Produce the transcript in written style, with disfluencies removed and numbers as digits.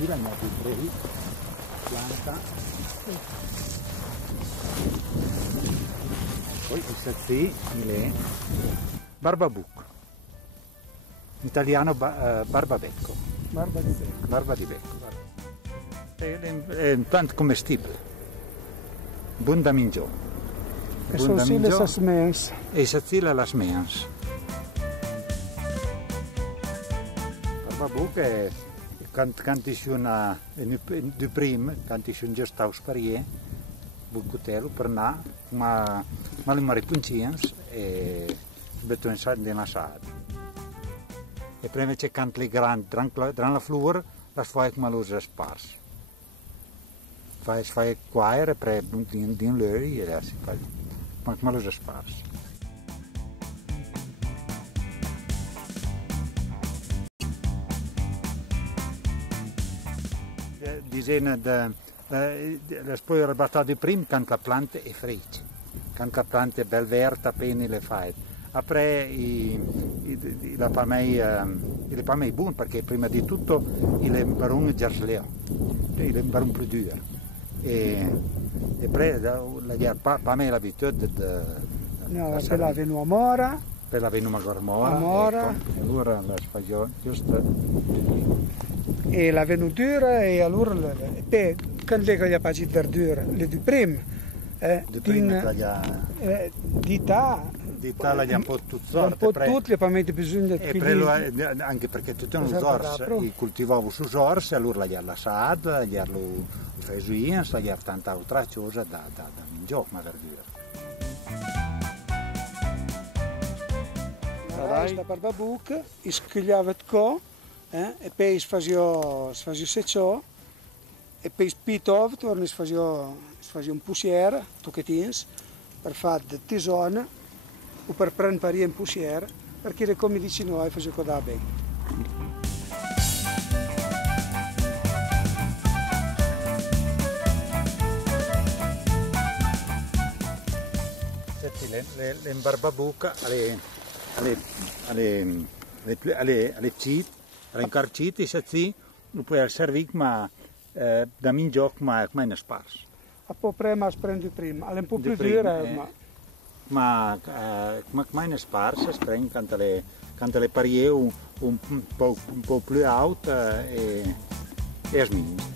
ici la mia più pianta. Poi questa qui è barbabuc, in italiano barbabecco. Barba di becco. Barba di becco. È un pianta commestibile, buon da mangiare. E sono sì le semens. E sazzile le semens. Barbabuc è quando si una di prima, quando si un gesto ausparie, bucutelo per na, ma le mari punciens e betto in assad. E prima c'è canto le grandi, dran la flur, la fai come lo spars. Fai quaire pre din löri e si fa, ma come lo spars. Disegna la spoglia arrabbiata di prima, quando la pianta è fresca, quando la pianta è bel verde, appena le fai. Après, la palme è buona perché prima di tutto il baron gersleo, il baron più duro. E poi la palme è l'abitudine No, per la venu a mora. Per la venu a mora. Allora la sfagliò giusto. E la venu dura e allora poi quando le pagine verdure, le di prima. Di tale gli un po' tutte un po' tutte, poi bisogna anche perché tutti hanno i coltivavo su sorse, allora gli la sad, gli lo fesuins, gli tanta altra cosa da mangiare, ma verdura. Questa barbabuc, schigliava qua, e poi si faceva secciò, e poi spitov, torna si faceva un poussière, tocchettins, per fare del tisone, o per prendere in poussière, perché come dici noi faceva da bene. Le barbabuca alle cit, alle incarciti, se non può servire ma da min gioco ma in sparso. A po' prima prendi prima, è un po' più dura, ma in sparso, prendi quando le parie un po' più alte e smin.